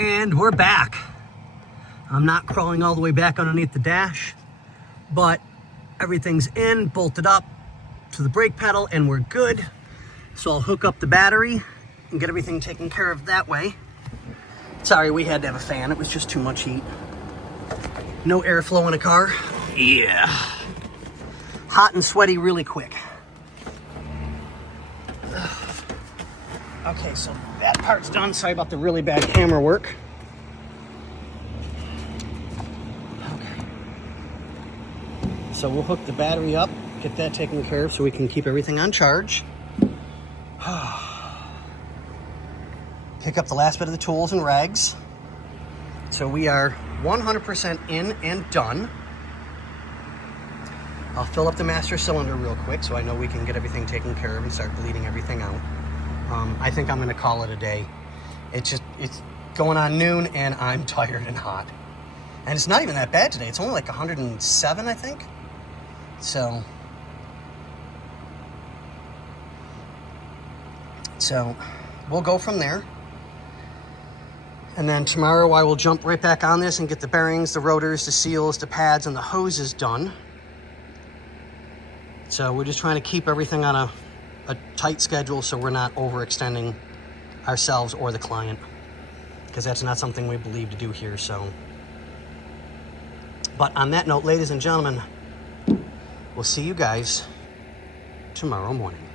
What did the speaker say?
And we're back. I'm not crawling all the way back underneath the dash, but everything's in, bolted up to the brake pedal, and we're good. So I'll hook up the battery and get everything taken care of that way. Sorry, we had to have a fan. It was just too much heat. No airflow in a car. Yeah. Hot and sweaty really quick. Okay, so that part's done. Sorry about the really bad camera work. Okay. So we'll hook the battery up, get that taken care of so we can keep everything on charge. Pick up the last bit of the tools and rags. So we are 100% in and done. I'll fill up the master cylinder real quick so I know we can get everything taken care of and start bleeding everything out. I think I'm gonna call it a day. It's going on noon and I'm tired and hot. And it's not even that bad today. It's only like 107, I think. So we'll go from there. And then tomorrow I will jump right back on this and get the bearings, the rotors, the seals, the pads, and the hoses done. So we're just trying to keep everything on a tight schedule so we're not overextending ourselves or the client, because that's not something we believe to do here. So, but on that note, ladies and gentlemen, we'll see you guys tomorrow morning.